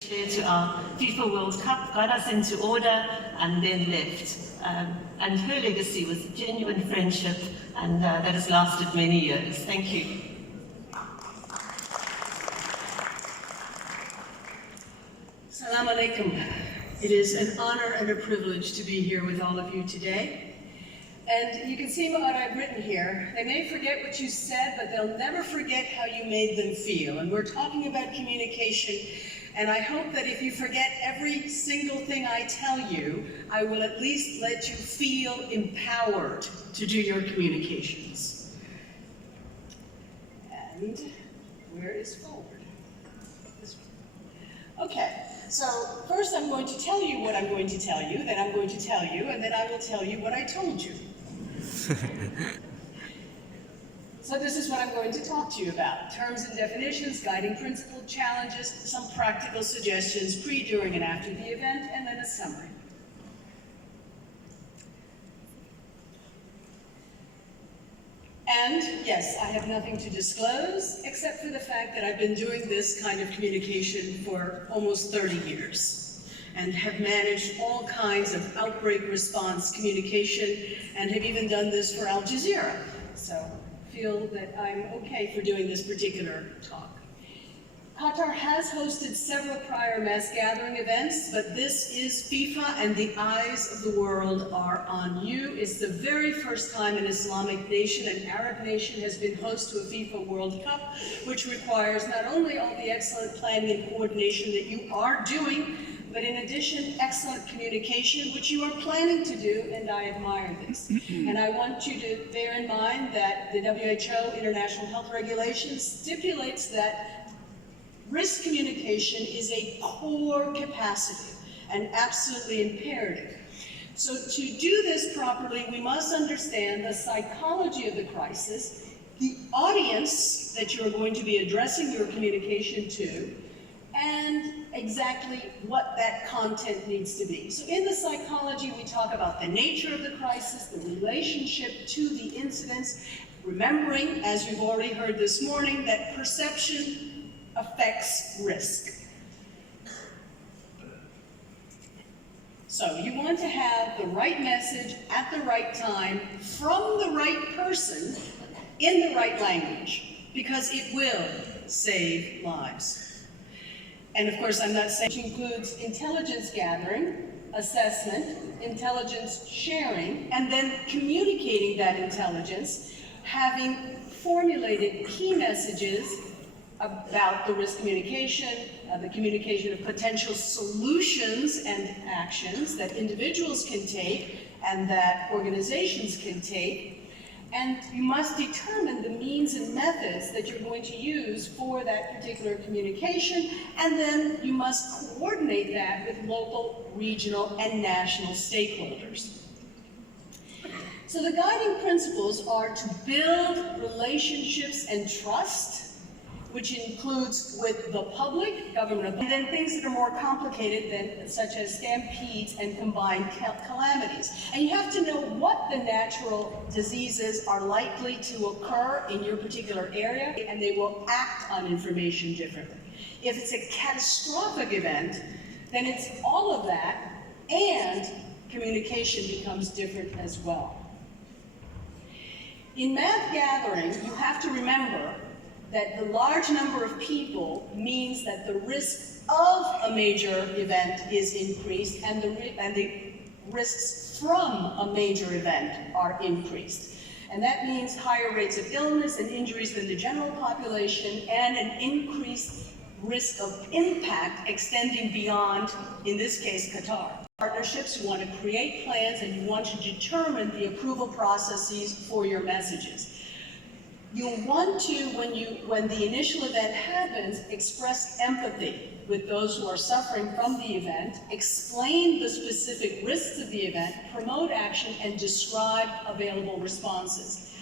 to our FIFA World Cup, got us into order, and then left. And her legacy was a genuine friendship, and that has lasted many years. Thank you. Assalamu alaikum. It is an honor and a privilege to be here with all of you today. And you can see what I've written here. They may forget what you said, but they'll never forget how you made them feel. And we're talking about communication. And I hope that if you forget every single thing I tell you, I will at least let you feel empowered to do your communications. And where is forward? Okay, so first I'm going to tell you what I'm going to tell you, then I'm going to tell you, and then I will tell you what I told you. So this is what I'm going to talk to you about. Terms and definitions, guiding principle, challenges, some practical suggestions pre, during, and after the event, and then a summary. And yes, I have nothing to disclose, except for the fact that I've been doing this kind of communication for almost 30 years, and have managed all kinds of outbreak response communication, and have even done this for Al Jazeera. So feel that I'm okay for doing this particular talk. Qatar has hosted several prior mass gathering events, but this is FIFA and the eyes of the world are on you. It's the very first time an Islamic nation, an Arab nation, has been host to a FIFA World Cup, which requires not only all the excellent planning and coordination that you are doing, but in addition, excellent communication, which you are planning to do, and I admire this. And I want you to bear in mind that the WHO International Health Regulations stipulates that risk communication is a core capacity and absolutely imperative. So to do this properly, we must understand the psychology of the crisis, the audience that you're going to be addressing your communication to, and exactly what that content needs to be. So in the psychology, we talk about the nature of the crisis, the relationship to the incidents, remembering, as you've already heard this morning, that perception affects risk. So you want to have the right message at the right time from the right person in the right language, because it will save lives. And of course, I'm not saying, which includes intelligence gathering, assessment, intelligence sharing, and then communicating that intelligence, having formulated key messages about the risk communication, the communication of potential solutions and actions that individuals can take and that organizations can take. And you must determine the means and methods that you're going to use for that particular communication, and then you must coordinate that with local, regional, and national stakeholders. So the guiding principles are to build relationships and trust, which includes with the public, government, and then things that are more complicated, than such as stampedes and combined calamities. And you have to know what the natural diseases are likely to occur in your particular area, and they will act on information differently. If it's a catastrophic event, then it's all of that, and communication becomes different as well. In mass gathering, you have to remember that the large number of people means that the risk of a major event is increased, and the risks from a major event are increased. And that means higher rates of illness and injuries than the general population, and an increased risk of impact extending beyond, in this case, Qatar. Partnerships, you want to create plans, and you want to determine the approval processes for your messages. You'll want to, when the initial event happens, express empathy with those who are suffering from the event, explain the specific risks of the event, promote action, and describe available responses.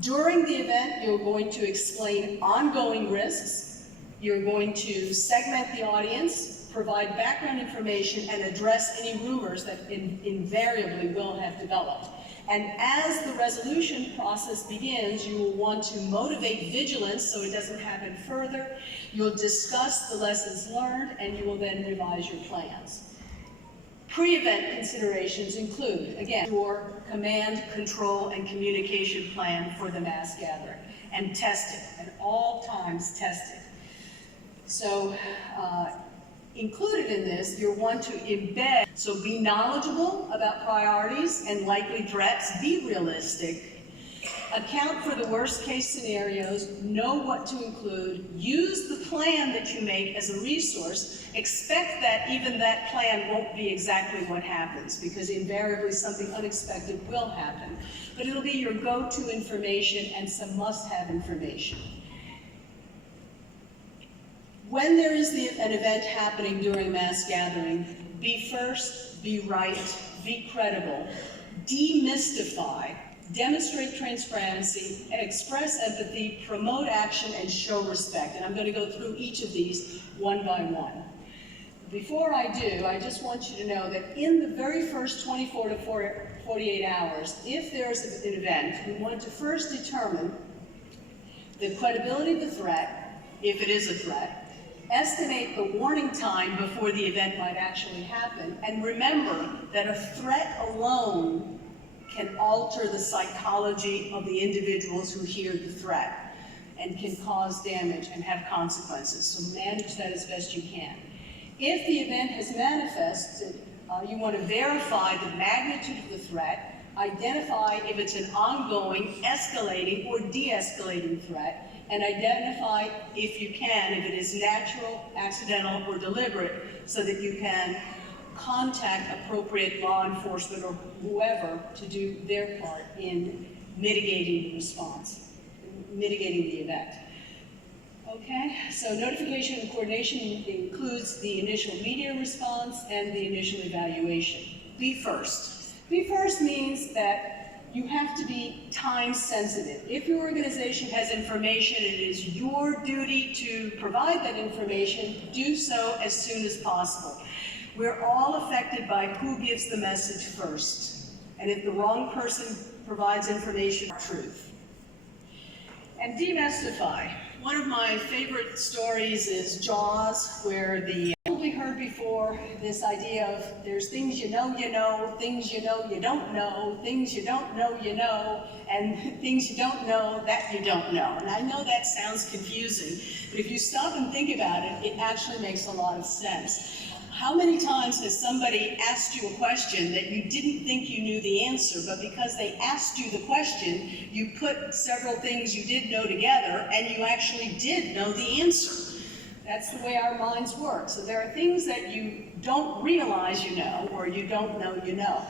During the event, you're going to explain ongoing risks, You're going to segment the audience, provide background information, and address any rumors that invariably will have developed. And as the resolution process begins, you will want to motivate vigilance so it doesn't happen further. You'll discuss the lessons learned, and you will then revise your plans. Pre-event considerations include, again, your command, control, and communication plan for the mass gathering, and test it, at all times test it. So, included in this, you'll want to embed, so be knowledgeable about priorities and likely threats, be realistic, account for the worst case scenarios, know what to include, use the plan that you make as a resource, expect that even that plan won't be exactly what happens, because invariably something unexpected will happen, but it'll be your go-to information and some must-have information. When there is an event happening during a mass gathering, be first, be right, be credible, demystify, demonstrate transparency, express empathy, promote action, and show respect. And I'm going to go through each of these one by one. Before I do, I just want you to know that in the very first 24 to 48 hours, if there's an event, we want to first determine the credibility of the threat, if it is a threat, estimate the warning time before the event might actually happen, and remember that a threat alone can alter the psychology of the individuals who hear the threat and can cause damage and have consequences. So manage that as best you can. If the event has manifested, you want to verify the magnitude of the threat, identify if it's an ongoing, escalating, or de-escalating threat, and identify, if you can, if it is natural, accidental, or deliberate, so that you can contact appropriate law enforcement or whoever to do their part in mitigating the response, mitigating the event. Okay, so notification and coordination includes the initial media response and the initial evaluation. Be first. Be first means that you have to be time sensitive. If your organization has information, it is your duty to provide that information. Do so as soon as possible. We're all affected by who gives the message first. And if the wrong person provides information, truth. And demystify. One of my favorite stories is Jaws, where the probably heard before this idea of there's things you know, things you know you don't know, things you don't know you know, and things you don't know that you don't know. And I know that sounds confusing, but if you stop and think about it, it actually makes a lot of sense. How many times has somebody asked you a question that you didn't think you knew the answer, but because they asked you the question, you put several things you did know together, and you actually did know the answer? That's the way our minds work. So there are things that you don't realize you know, or you don't know you know.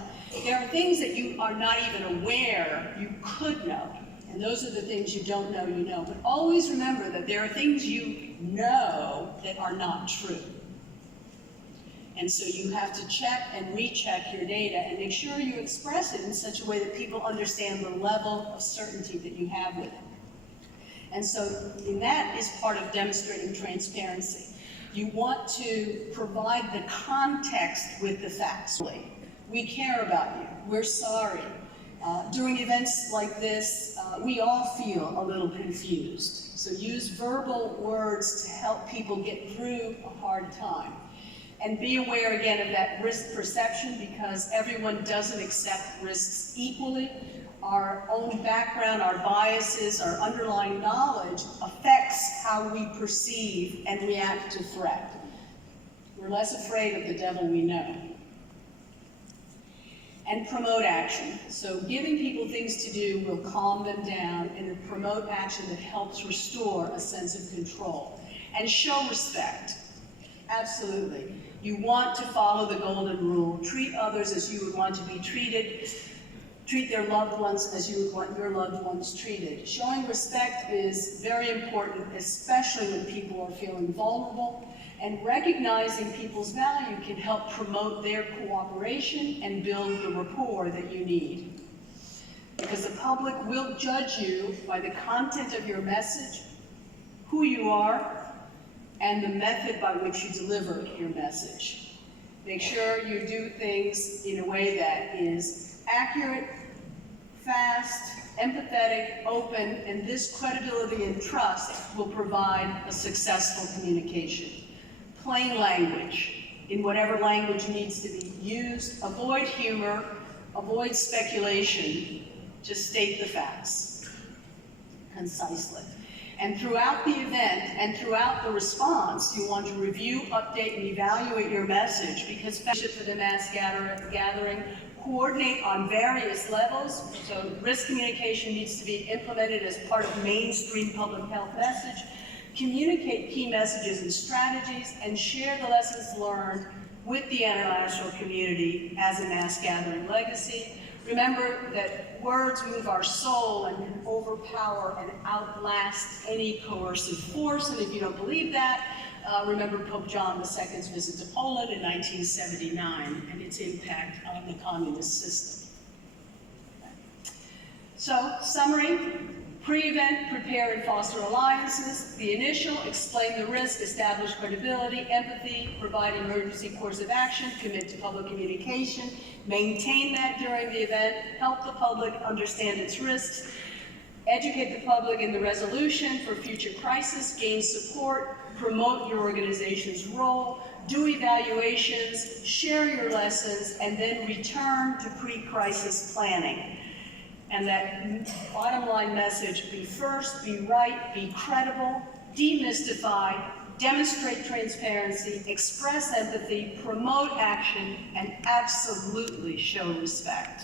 There are things that you are not even aware you could know, and those are the things you don't know you know. But always remember that there are things you know that are not true. And so you have to check and recheck your data and make sure you express it in such a way that people understand the level of certainty that you have with it. And so that is part of demonstrating transparency. You want to provide the context with the facts. We care about you. We're sorry. During events like this, we all feel a little confused. So use verbal words to help people get through a hard time. And be aware again of that risk perception, because everyone doesn't accept risks equally. Our own background, our biases, our underlying knowledge affects how we perceive and react to threat. We're less afraid of the devil we know. And promote action. So giving people things to do will calm them down and promote action that helps restore a sense of control. And show respect. Absolutely. You want to follow the golden rule. Treat others as you would want to be treated. Treat their loved ones as you would want your loved ones treated. Showing respect is very important, especially when people are feeling vulnerable. And recognizing people's value can help promote their cooperation and build the rapport that you need. Because the public will judge you by the content of your message, who you are, and the method by which you deliver your message. Make sure you do things in a way that is accurate, fast, empathetic, open, and this credibility and trust will provide a successful communication. Plain language, in whatever language needs to be used. Avoid humor, avoid speculation, just state the facts concisely. And throughout the event and throughout the response, you want to review, update, and evaluate your message, because for the mass gathering, coordinate on various levels. So risk communication needs to be implemented as part of mainstream public health message. Communicate key messages and strategies, and share the lessons learned with the international community as a mass gathering legacy. Remember that words move our soul and can overpower and outlast any coercive force. And if you don't believe that, remember Pope John II's visit to Poland in 1979 and its impact on the communist system. So, summary. Pre-event, prepare and foster alliances. The initial, explain the risk, establish credibility, empathy, provide emergency course of action, commit to public communication, maintain that during the event, help the public understand its risks, educate the public in the resolution for future crisis, gain support, promote your organization's role, do evaluations, share your lessons, and then return to pre-crisis planning. And that bottom line message, be first, be right, be credible, demystify, demonstrate transparency, express empathy, promote action, and absolutely show respect.